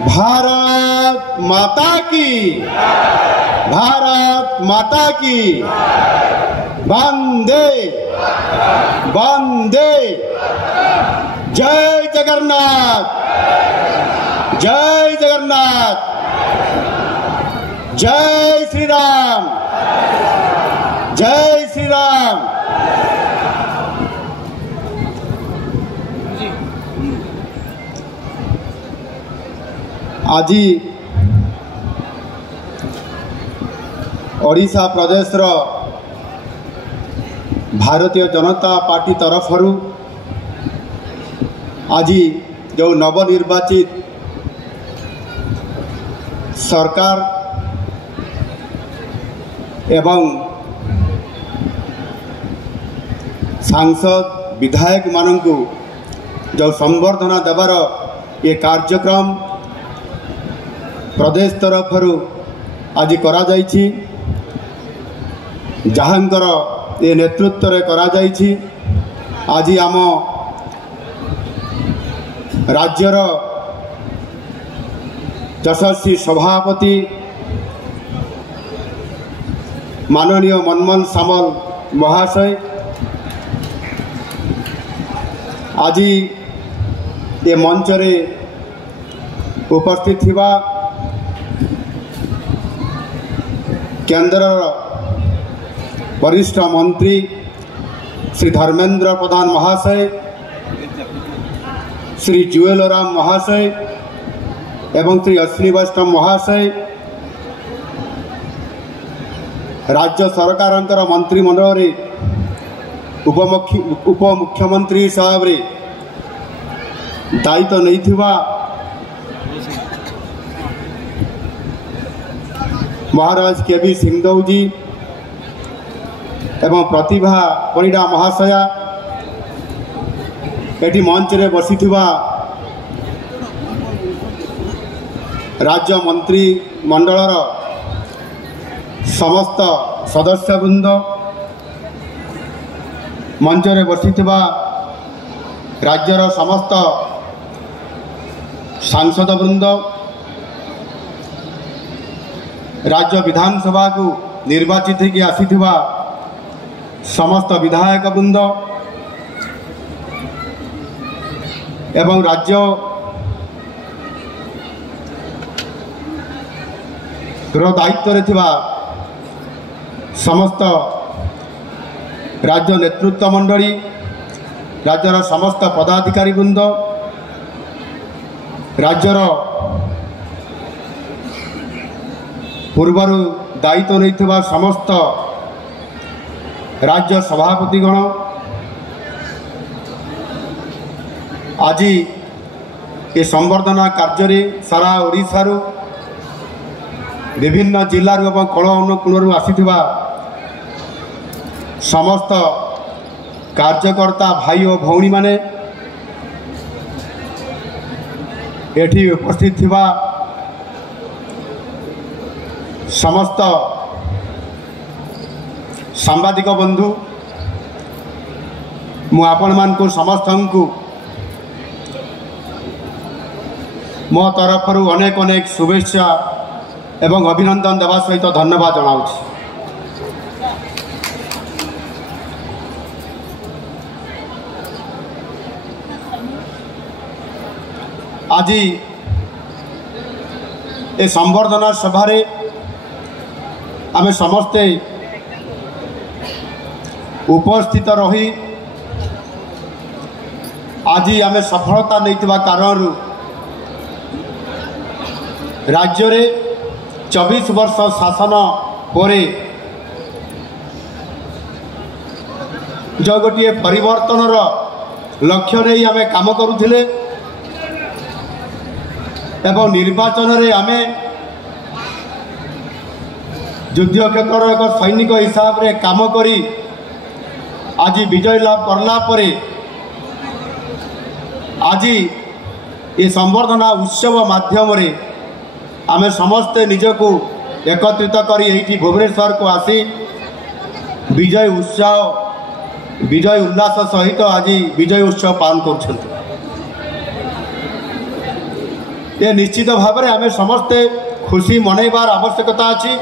भारत माता की, भारत माता की, वंदे वंदे। जय जगन्नाथ, जय जगन्नाथ, जय श्री राम, जय श्री राम। आज ओडिशा प्रदेश भारतीय जनता पार्टी तरफ आज जो नवनिर्वाचित सरकार एवं सांसद विधायक मानू जो संबर्धना देवार ये कार्यक्रम प्रदेश तरफ आज करा जायछि, जहांकर ये नेतृत्व रे करा जायछि। आज आम राज्यर यशस्वी सभापति माननीय मनमोहन सामल महाशय आज ये मंच रे उपस्थित थिबा केंद्र वरिष्ठ मंत्री श्री धर्मेंद्र प्रधान महाशय, श्री जुएल राम महाशय एवं श्री अश्विनी वैष्णव महाशय, राज्य सरकार मंत्रिमंडल उपमुख्यमंत्री हिसाब रे दायित्व नहीं थिबा महाराज केवी सिंहदेव जी एवं प्रतिभा परिडा महाशया एटी मंच रे बसिथिबा राज्य मंत्री मंडलर समस्त सदस्यवृंद, मंच रे बसिथिबा राज्यर समस्त सांसद वृंद, राज्य विधानसभा को निर्वाचित होकर आसीथिबा समस्त विधायक वृंद एवं राज्य दायित्व रे थिबा समस्त राज्य नेतृत्व मंडली, राज्यर समस्त पदाधिकारी वृंद, राज्यर पूर्वर दायित्व नहीं समस्त राज्य सभापतिगण आज ये संबर्धना कार्य सारा ओडिशारू विभिन्न जिल्लारू एवं कल अनुकूल आसीथिबा समस्त कार्यकर्ता भाई और भौणी माने एठी उपस्थित थिबा समस्त सांबादिक बंधु मु आपण मान को समस्त को मो तरफ अनेक अनेक शुभेच्छा एवं अभिनंदन देवा सहित धन्यवाद जनाऊँ। आज ए संबर्धना सभारे आमे समस्ते उपस्थित रही आज आमे सफलता नहीं कारण राज्य रे 24 वर्ष शासन परे जो गोटे परिवर्तन लक्ष्य नहीं आमे काम करुथिले एवं निर्वाचन रे आमे युद्ध क्षेत्र एक सैनिक हिसाब रे काम करी आज विजय लाभ करला परे आज ये संबर्धना उत्सव माध्यम रे आमे समस्ते निजको एकत्रित करी एठी भुवनेश्वर को आसी विजय उत्सव विजय उल्लास सहित आज विजय उत्सव पालन कर ये निश्चित भाव में आम समस्ते खुशी मनइबार आवश्यकता अच्छी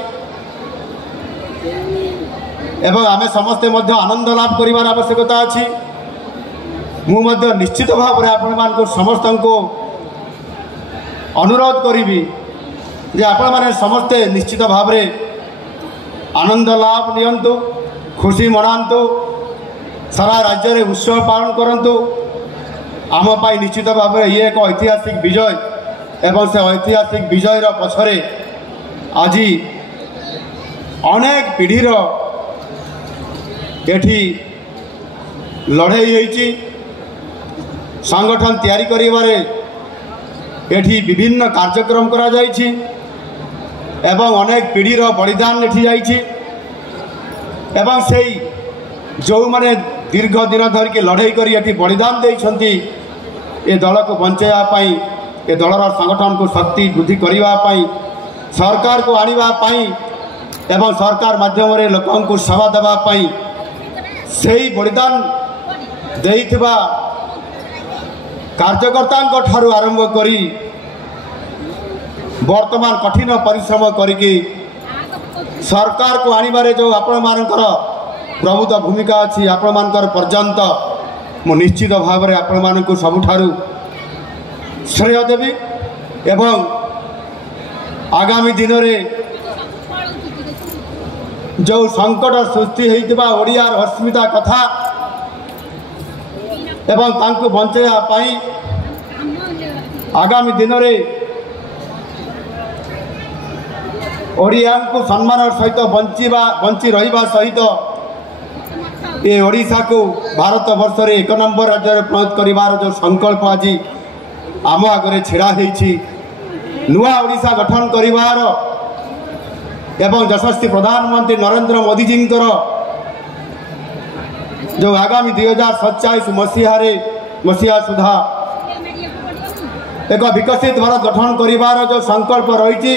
एवं आम समस्ते आनंद लाभ करिवार आवश्यकता अच्छी। मु निश्चित भाव में आपण समस्त को अनुरोध करी जे आपण मैंने समस्ते निश्चित भाव में आनंद लाभ नियंतु खुशी मनातु सारा राज्य में उत्सव पालन करंतु। आम पाई निश्चित भाव में ये एक ऐतिहासिक विजय एवं से ऐतिहासिक विजयर पछरे आज अनेक पीढ़ीर एठी लड़ाई होईची संगठन तैयारी करिवारे एठी विभिन्न कार्यक्रम करा जाईची एवं अनेक पीढ़ीर बलिदान एठी जाईची एवं सेई जो माने दीर्घ दिन धरिकी लड़ाई करी एठी बलिदान देइछंती ए दल को बंचाइबा पई ए दलर संगठन को शक्ति वृद्धि करने सरकार को आने एवं सरकार माध्यम लोकों को सेवा देवाई से ही बलिदान देइथिबा कार्यकर्ता ठारू आरंभ करी वर्तमान कठिन परिश्रम करिकी सरकार को आनिबारे जो आपण मानकर प्रभुत्व भूमिका अच्छी आपण मानकर पर्यंत मु निश्चित भाव में आपण मानकु सबुठारू श्रेय देवी एवं आगामी दिन में जो संकट सृष्टि होइतिबा ओडियार अस्मिता कथा एवं तांको बंचाइबा पाई आगामी दिन में ओडिया को सम्मान सहित बंची रहिबा सहित ये ओडिशा को भारत वर्ष रे 1 नंबर राज्य में परिणत करिवार जो संकल्प आज आम आगे छिड़ा नुआ ओडिशा गठन करिवार एवं यशस्वी प्रधानमंत्री नरेंद्र मोदी जी जो आगामी 2047 मसीहा सुधा एक विकसित भारत गठन करिवार जो संकल्प रही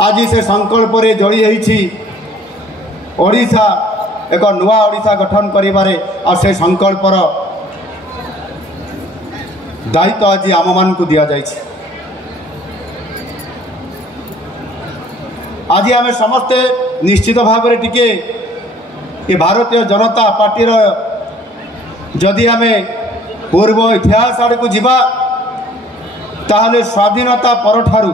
आज से संकल्प रे जोड़ी होईची ओडिशा एक नुआ ओडिशा गठन करिवारे और से संकल्पर दायित्व आज आम मान को दिया जाए। आज आम समस्ते निश्चित भाव में टिके ये भारतीय जनता पार्टी जदि आम पूर्व इतिहास आड़ को जीवा ताहले स्वाधीनता पर ठारू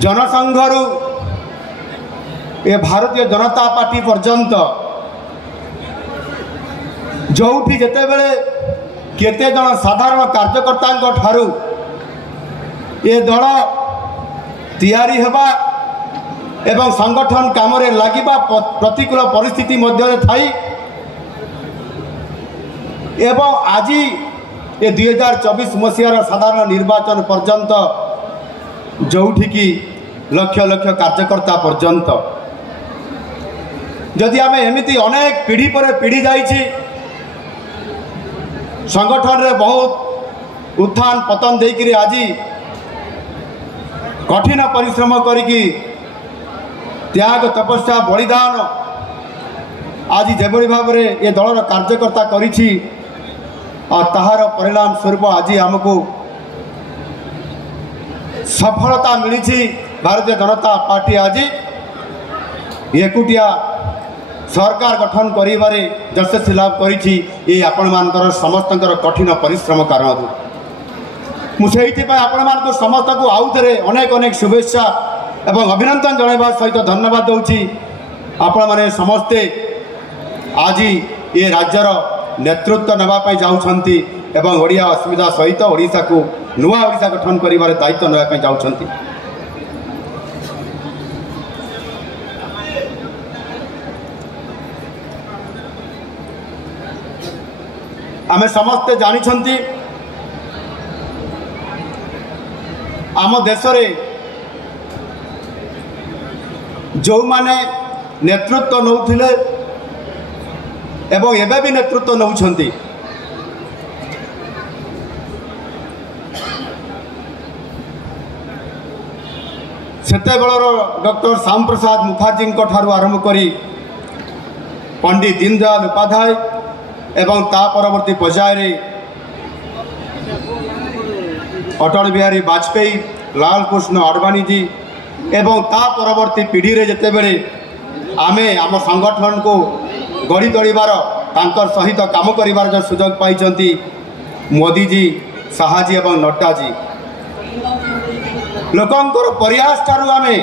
जनसंघरू ये भारतीय जनता पार्टी पर्यंत जोठी जेते बेले केते जन साधारण कार्यकर्ता ठारू ये दल तैयारी हेबा एवं संगठन काम रे लागिबा प्रतिकूल परिस्थिति मध्य थाई एवं आज ये 2024 मसीहार साधारण निर्वाचन पर्यंत जोठी की लक्ष लक्ष कार्यकर्ता पर्यंत जदि आम एमती अनेक पीढ़ी पर पीढ़ी जाइए संगठन रे बहुत उत्थान पतन देकर आज कठिन परिश्रम करिकी त्याग तपस्या बलिदान आज जेभली भाव में ये दलर कार्यकर्ता करिछि और ताहार परिणाम स्वरूप आज आमको सफलता मिली। भारतीय जनता पार्टी आज एकुटिया सरकार गठन करिबारे यशस्वी लाभ करिछि ये आपण मानकर समस्त कठिन परिश्रम कारण मुझे आपण मान समस्त को आउ थे अनेक अनेक शुभेच्छा एवं अभिनंदन जनवा सहित धन्यवाद दूची। आपण माने समस्ते आज ये राज्यर नेतृत्व नापी जाऊँगी एवं ओडिया असुविधा सहित ओडिशा को नुआ ओडिशा गठन करिबारे दायित्व नापी जाऊँगी। आमे समस्ते जानी आम देश जो माने नेतृत्व नौथिले एवं एबे भी नेतृत्व नौछंती सेतेबेलर डॉक्टर श्याम प्रसाद मुखर्जी ठारू आरंभ करी पंडित दीनदयाल उपाध्याय एवं ता परवर्ती पर्याय अटल बिहारी वाजपेयी लाल कृष्ण आडवाणी जी एवं ता परवर्ती पीढ़ी रे जितेबेले आमे आम संगठन को गढ़ी तोड़बार तांकर सहित काम करिवार जो सुजोग पाइछंती मोदी जी शाह जी एवं नड्डा जी लोकंकर प्रयास ठारू आमे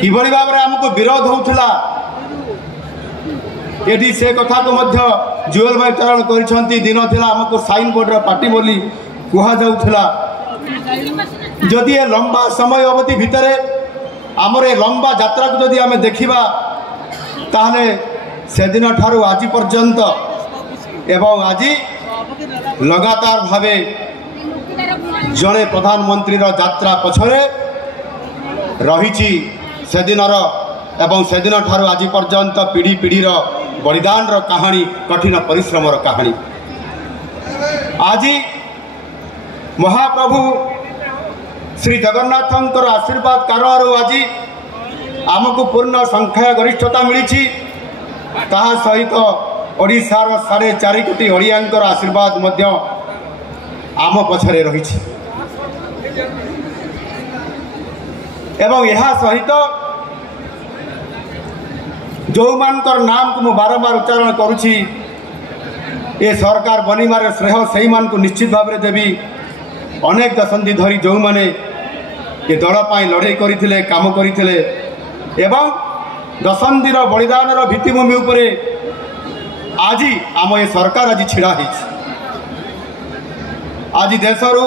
किभଳି भाव आमको विरोध होउथला एडी से कथा को मध्य जुएल भाई चरण करिसंती दिन थिला हमको साइन बोर्ड रा पार्टी बोली कुहा जाउथला जदि ए लंबा समय अवधि भितरे आमर ए लंबा यात्रा को जदि आमे देखिबा ताहले से दिन ठारू आज पर्यंत एवं आज लगातार भावे जड़े प्रधानमंत्री यात्रा पछरे रही से दिनर एवं से दिन ठारू आज पर्यंत पीढ़ी पीढ़ीर बलिदान कहानी कठिन परिश्रम कहानी आज महाप्रभु श्री जगन्नाथंकर आशीर्वाद कारण आज आमको पूर्ण संख्या गरिष्ठता मिली ताहा सहित ओडिशार 4.5 कोटी ओडियांकर आशीर्वाद मध्य आम पछरे रही एवं यह सहित जो मानकर नाम को मु बारंबार उच्चारण करुछि ये सरकार बनिमार श्रेय से मान को निश्चित भाव में देवी अनेक दशंधि धरी जो माने ये दल लड़ाई करते काम करते एवं दशंधि बलिदान भित्तिभूमि उपरे आज आम ये सरकार आज छिड़ा आज देशरू